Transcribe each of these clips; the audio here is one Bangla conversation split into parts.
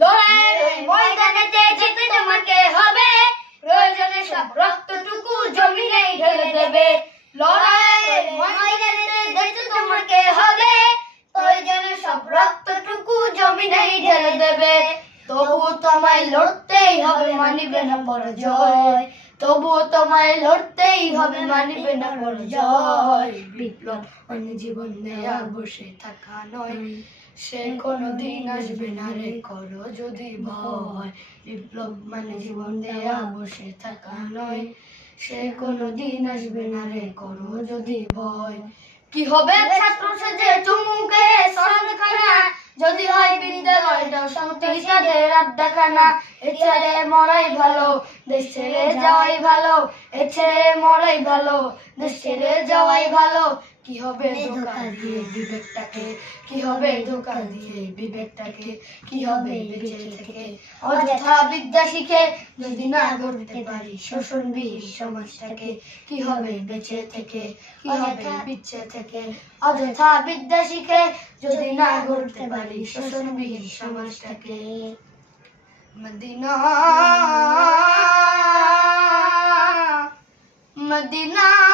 লড়াইয়ের ময়দানেতে দেবে। তবু তোমায় লড়তেই হবে, মানিবে না পরাজয়। তবু তোমায় লড়তেই হবে, মানিবে না পরাজয়। বিপ্লব মানে জীবন নেয়া, বসে থাকা নয়। সে কোনোদিন আসবে না রে, করো যদি ভয়। বিপ্লব মানে জীবন দেয়া বসে থাকা নয়। সে কোনোদিন আসবে না রে, করো যদি ভয়। কি হবে ছাত্র সেজে চুমুকে সরখানা যদি হয় বিদ্যালয়টা সন্ত্রাসীদের আড্ডাখানা এ ছেড়ে মরাই ভালো, দেশ ছেড়ে যাওয়াই ভালো। এ ছেড়ে মরাই ভালো, দেশ ছেড়ে যাওয়াই ভালো। কি হবে ধোকা দিয়ে বিবেকটাকে? কি হবে ধোকা দিয়ে বিবেকটাকে? কি হবে বেঁচে থেকে? অযথা বিদ্যা শিখে যদি না গড়তে পারি শোষণবিহীন সমাজটাকে কি হবে বেঁচে থেকে? কি হবে বিচ্ছে থেকে? অযথা বিদ্যা শিখে যদি না গড়তে পারি শোষণবিহীন সমাজটাকে। মদিনা। মদিনা।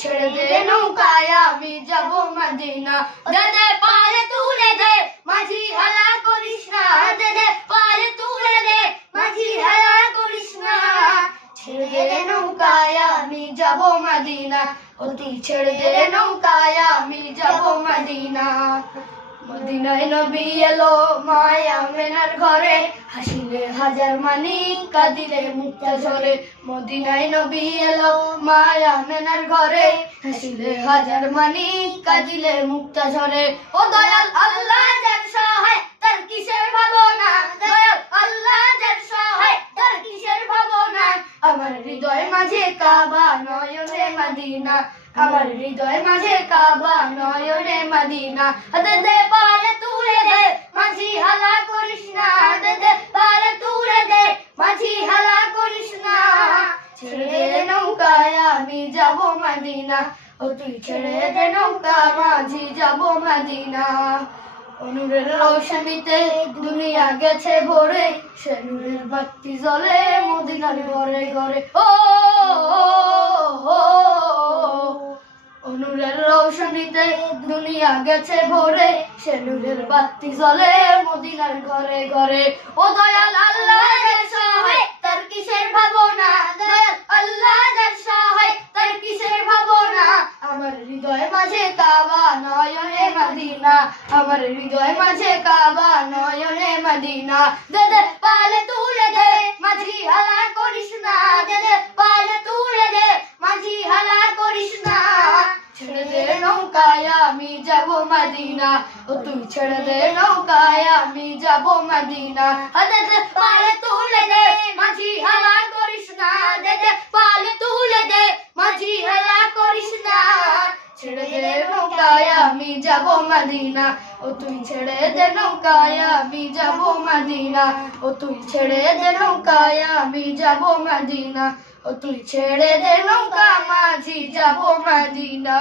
ছেড়ে দে নৌকায়, আমি যাব মদিনা। দে দে পাল তুলে দে, মাঝি হেলা করিস না। দে দে পাল তুলে দে, মাঝি হেলা করিস না। ছেড়ে নৌকায়, আমি যাব মদিনা। অতি ছেড়ে নৌকায়, আমি যাব মদিনা। মদিনায় নবী এলো মায়া ঘরে, হাসিলে হাজার মানি কাঁদিলে মুক্তা ঝরে। মদিনায় নবী এলো মায়া ঘরে, হাসিলে হাজার মানি কাঁদিলে মুক্তা ঝরে। ও দয়াল আল্লাহ যার সহায়, তার কিসের ভাবনা? দয়াল আল্লাহ যার সহায়, তার কিসের ভাবনা? আমার হৃদয় মাঝে কাবা নয়নে মদিনা। আমার হৃদয় মাঝে কাবা নয়নে মদিনা। দে দে পালে তুলে দে মাঝি হালা করিস না। দে দে পালে তুলে দে মাঝি হালা করিস না। ছেড়ে দে নৌকায় আমি যাব মদিনা। ও তুই ছেড়ে দে নৌকা মাঝি যাব মদিনা। অনুরের রৌশনীতে দুনিয়া গেছে ভরে। সে নূরের বাতি জ্বলে মদিনার ঘরে ঘরে। ও, রৌশনীতে দুনিয়া গেছে ভরে সে নূরের বাতি জ্বলে, মদিনার ঘরে ঘরে। ও দয়াল আল্লাহ তার কিসের ভাবনা? দয়াল আল্লাহ সহায়, তার কিসের ভাবনা? আমার হৃদয় মাঝে কাবা নয়নে মদিনা। আমার হৃদয় মাঝে কাবা নয়নে মদিনা। দে দে, পালে তুলে দে, মাঝি হালা করিস না দে দে পালে তুলে দে মাঝি হালা করিস না ছেড়ে দে নৌকায় আমি যাব মদিনা ও তুই ছেড়ে দে নৌকায় আমি যাব মদিনা। দে পালে তুলে দে, মাঝি হালা করিস না। দে দে পালে তুলে দে, মাঝি হালা করিস না। ছেড়ে দে নৌকায় আমি যাব মদিনা। ও তুই ছেড়ে দে নৌকায় আমি যাব মদিনা। ও তুই ছেড়ে দে নৌকায় আমি যাব মাদিনা। ও তুই ছেড়ে দে নৌকা, মাঝি যাব মাদিনা।